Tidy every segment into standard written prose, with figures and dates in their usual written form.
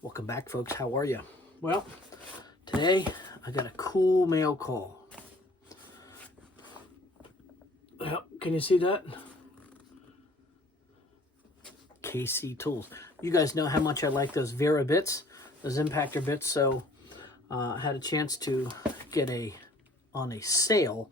Welcome back, folks. How are you? Well, today I got a cool mail call. Yep, can you see that? KC Tools. You guys know how much I like those FELO Bits, those impactor bits. So I had a chance to get on a sale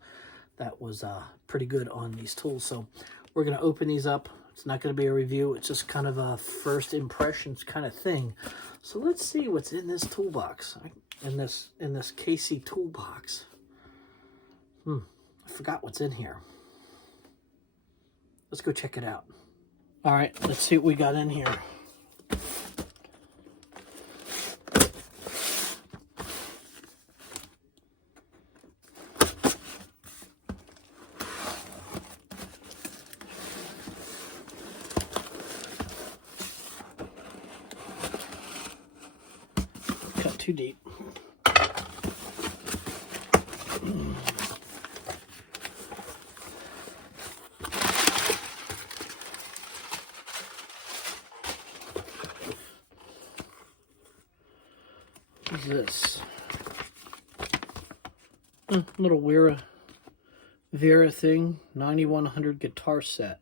that was pretty good on these tools. So we're going to open these up. It's not going to be a review. It's just kind of a first impressions kind of thing. So let's see what's in this toolbox, in this KC toolbox. I forgot what's in here. Let's go check it out. All right, let's see what we got in here. Cut too deep. What's this? Little Vera thing, 9100 guitar set.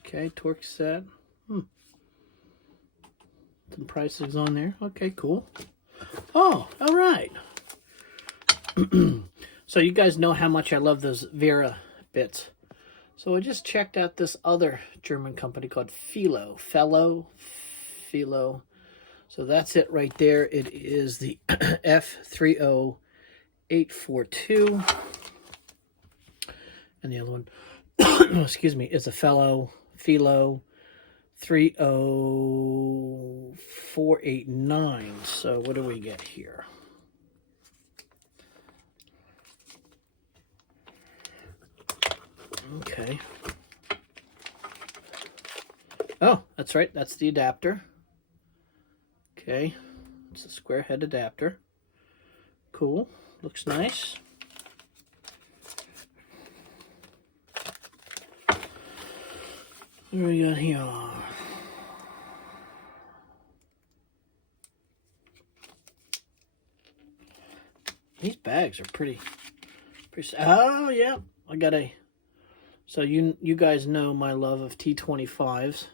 Okay, torque set. Some prices on there. Okay, cool. Oh, all right. So you guys know how much I love those FELO bits. So I just checked out this other German company called Filo. Filo. So that's it right there. It is the F30842. And the other one, excuse me, is a Filo 30489. So what do we get here? Okay. Oh, that's right. That's the adapter. Okay. It's a square head adapter. Cool. Looks nice. What do we got here? These bags are pretty. Oh yeah, I got a. So you guys know my love of T25s.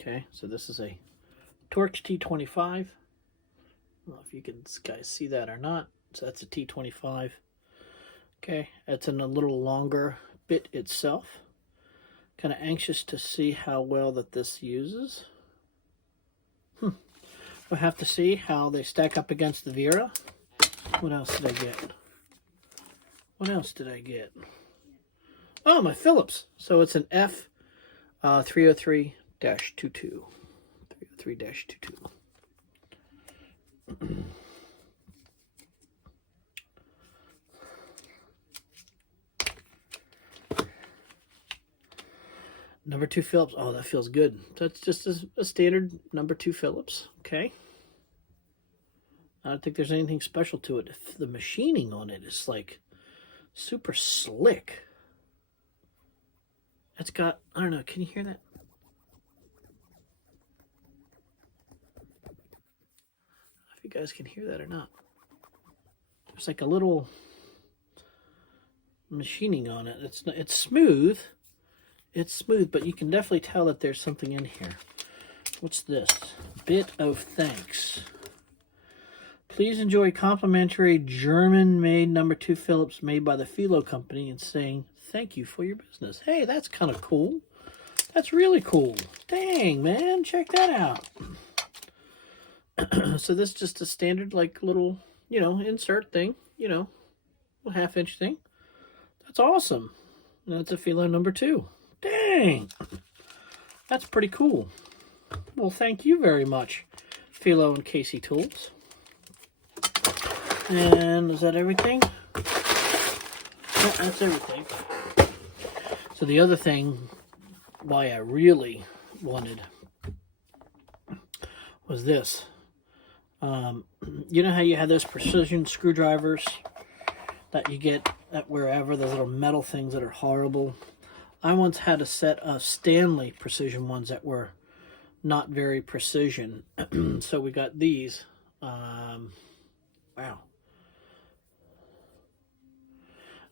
Okay, so this is a Torx T25. I don't know if you can guys see that or not. So that's a T25. Okay, it's in a little longer bit itself. Kind of anxious to see how well that this uses. We'll have to see how they stack up against the Vera. What else did I get? What else did I get? Oh, my Phillips. So it's an F303-22. 303-22. Number 2 Phillips. Oh, that feels good. That's just a standard number 2 Phillips. Okay. I don't think there's anything special to it. The machining on it is like super slick. It's got, I don't know, can you hear that? If you guys can hear that or not. There's like a little machining on it. It's smooth. It's smooth, but you can definitely tell that there's something in here. What's this? Bit of thanks. Please enjoy complimentary German-made number 2 Phillips made by the Filo company and saying thank you for your business. Hey, that's kind of cool. That's really cool. Dang, man, check that out. So this is just a standard, like, little, insert thing, a half-inch thing. That's awesome. That's a Filo number 2. Dang. That's pretty cool. Well, thank you very much, Filo and KC Tools. And is that everything? Yeah, that's everything. So the other thing why I really wanted was this. You know how you have those precision screwdrivers that you get at wherever, those little metal things that are horrible? I once had a set of Stanley precision ones that were not very precision. So we got these. Wow.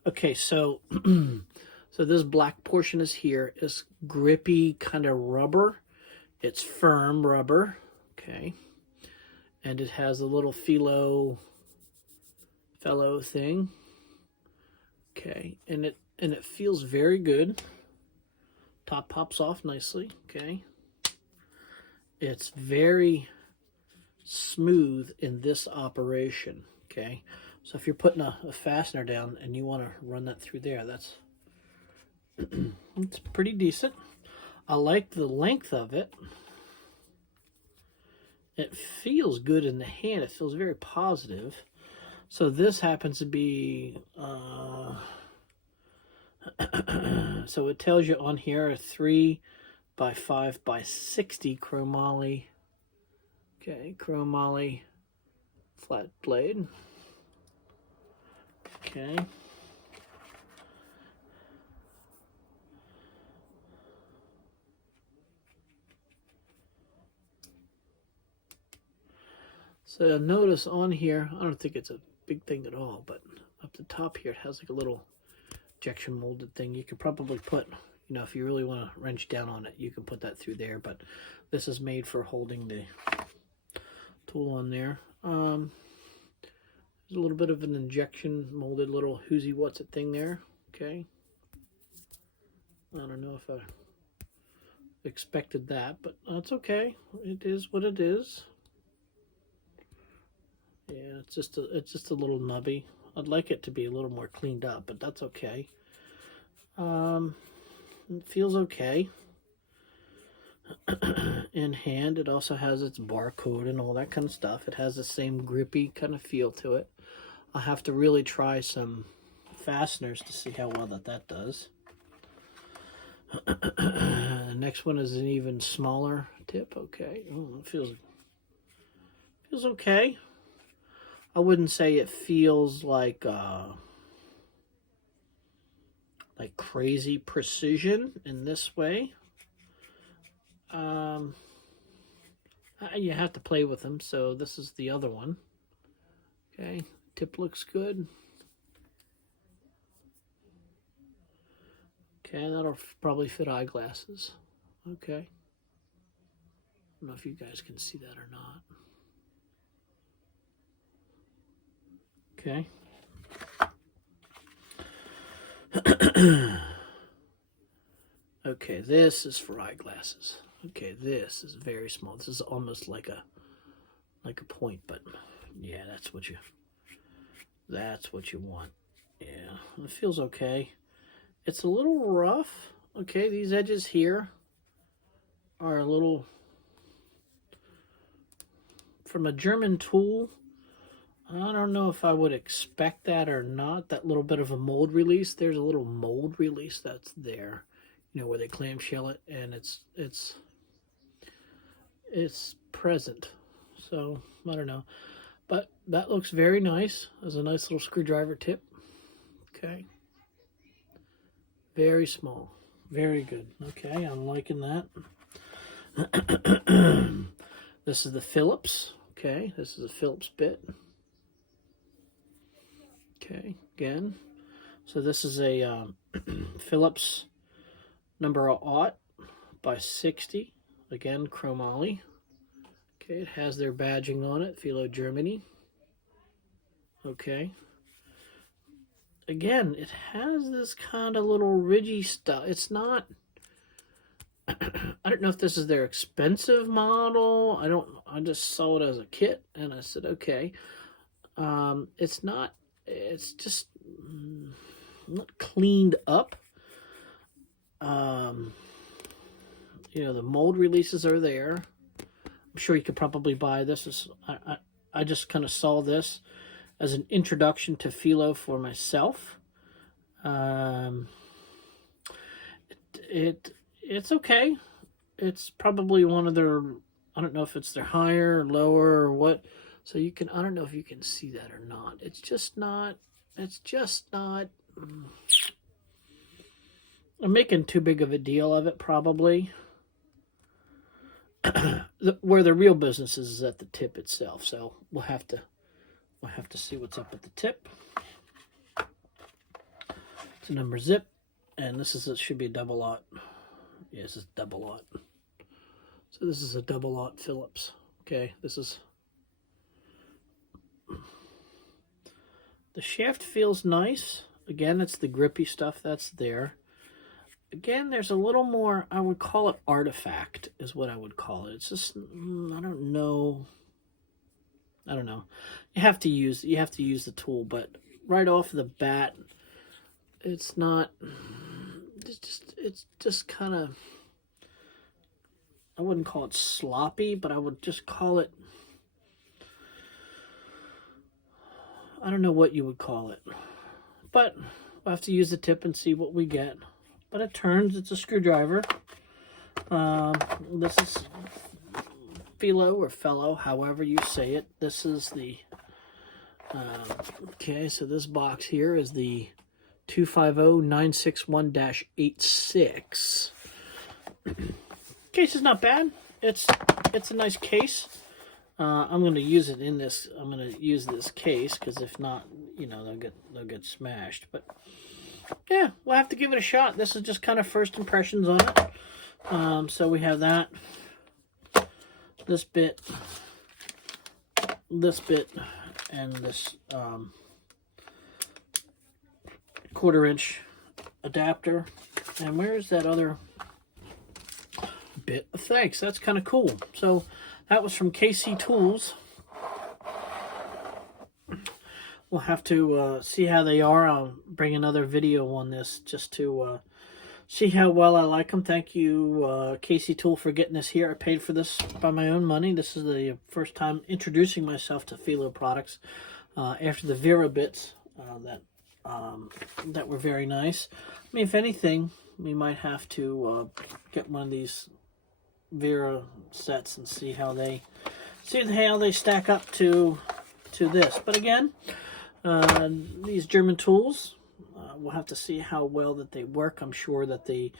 Okay, so so this black portion is here. It's grippy kind of rubber. It's firm rubber. Okay. And it has a little FELO thing. Okay, and it feels very good. Top pops off nicely. Okay. It's very smooth in this operation. Okay. So if you're putting a fastener down and you want to run that through there, that's it's pretty decent. I like the length of it. It feels good in the hand. It feels very positive. So this happens to be, so it tells you on here a 3 by 5 by 60 chromoly. Okay, chromoly flat blade. Okay. So notice on here, I don't think it's a big thing at all, but up the top here it has like a little injection molded thing. You could probably put, you know, if you really want to wrench down on it, you can put that through there, but this is made for holding the tool on there. There's a little bit of an injection molded little whoosy what's it thing there. Okay. I don't know if I expected that, but that's okay. It is what it is. Yeah, it's just a little nubby. I'd like it to be a little more cleaned up, but that's okay. It feels okay. In hand, it also has its barcode and all that kind of stuff. It has the same grippy kind of feel to it. I'll have to really try some fasteners to see how well that does. The next one is an even smaller tip. Okay, it feels okay. I wouldn't say it feels like crazy precision in this way. You have to play with them, so this is the other one. Okay, tip looks good. Okay, that'll probably fit eyeglasses. Okay. I don't know if you guys can see that or not. Okay. Okay, this is for eyeglasses. Okay, this is very small. This is almost like a point, but yeah, that's what you want. Yeah, it feels okay. It's a little rough. Okay, these edges here are a little, from a German tool, I don't know if I would expect that or not. That little bit of a mold release. There's a little mold release that's there. You know, where they clamshell it, and it's present. So I don't know, but that looks very nice as a nice little screwdriver tip. Okay, very small, very good. Okay, I'm liking that. This is the Phillips. Okay, this is a Phillips bit. Okay, again, so this is a Phillips number 0 by 60. Again, chromoly. Okay, it has their badging on it, Filo Germany. Okay. Again, it has this kind of little ridgy stuff. It's not, I don't know if this is their expensive model. I just saw it as a kit and I said, okay. It's just not cleaned up. You know, the mold releases are there. I'm sure you could probably buy this. I just kind of saw this as an introduction to Filo for myself. It's okay. It's probably one of their, I don't know if it's their higher or lower or what. So you can, I don't know if you can see that or not. It's just not I'm making too big of a deal of it, probably. Where the real business is at the tip itself. So we'll have to see what's up at the tip. It's a number zip, and this is, it should be a double aught. Yeah, this is double aught. So this is a double aught Phillips. Okay, this is, the shaft feels nice. Again, it's the grippy stuff that's there. Again, there's a little more, I would call it artifact, is what I would call it. It's just, I don't know. I don't know. You have to use the tool, but right off the bat, it's not, it's just kind of, I wouldn't call it sloppy, but I would just call it, I don't know what you would call it. But we'll have to use the tip and see what we get. But it turns, it's a screwdriver. This is Filo or Fellow, however you say it. This is the, okay, so this box here is the 250961-86. Case is not bad. It's a nice case. I'm going to use it in this. I'm going to use this case because if not, you know, they'll get smashed. But yeah, we'll have to give it a shot. This is just kind of first impressions on it. So we have that, this bit, and this 1/4-inch adapter. And where's that other bit? Thanks, that's kind of cool. So that was from KC Tools. We'll have to see how they are. I'll bring another video on this just to see how well I like them. Thank you, KC Tool, for getting this here. I paid for this by my own money. This is the first time introducing myself to Filo products after the FELO Bits that were very nice. I mean, if anything, we might have to get one of these FELO sets and see how they stack up to this. But again, these German tools, we'll have to see how well that they work. I'm sure that the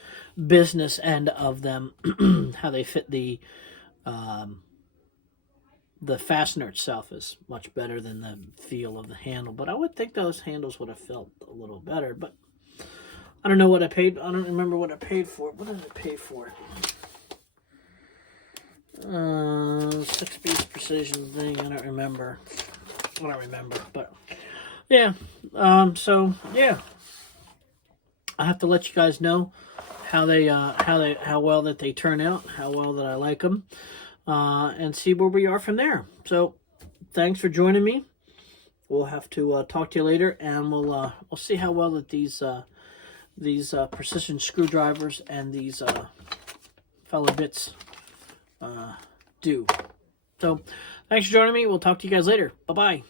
business end of them, how they fit the fastener itself, is much better than the feel of the handle. But I would think those handles would have felt a little better. But I don't know what I paid. I don't remember what I paid for it. What did I pay for it? 6-piece precision thing. I don't remember. But yeah. So yeah, I have to let you guys know how well that they turn out, how well that I like them, and see where we are from there. So thanks for joining me. We'll have to talk to you later, and we'll see how well that these precision screwdrivers and these FELO Bits do. So thanks for joining me. We'll talk to you guys later. Bye-bye.